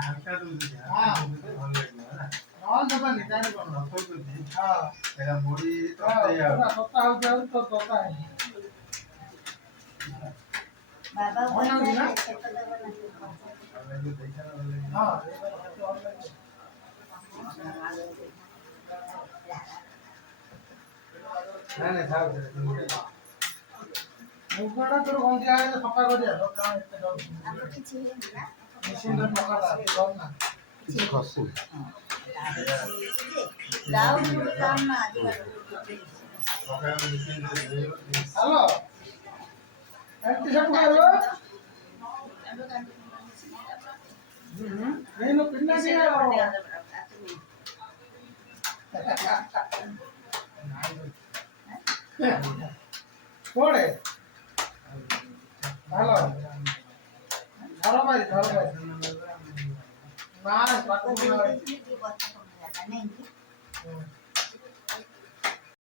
হালকা দুধ হ্যাঁ ভালো লাগবে না নন দোকানি জানি কোন নকল দুধ হ্যাঁ এরা মুড়ি হ্যাঁ তরকারি আর সপ্তাহ হচ্ছে তো কথা বাবা মনে হয় না ছোট দেবো না আমরা একটু দেখে না বলে হ্যাঁ না না খাও মুখটা তোর গন্তি আগে সফা করে দাও কারণ একটা দাও আমার কিছু হয়নি না মেশিনটা টাকা দাও না কিছু খাচ্ছি দাও পুরো দাম না সকালে মেশিন দিয়ে হ্যালো একটু সব করো నేను పిన్న পড়ে ভালো ধরো ভাই না কথা কমে যাবে নাকি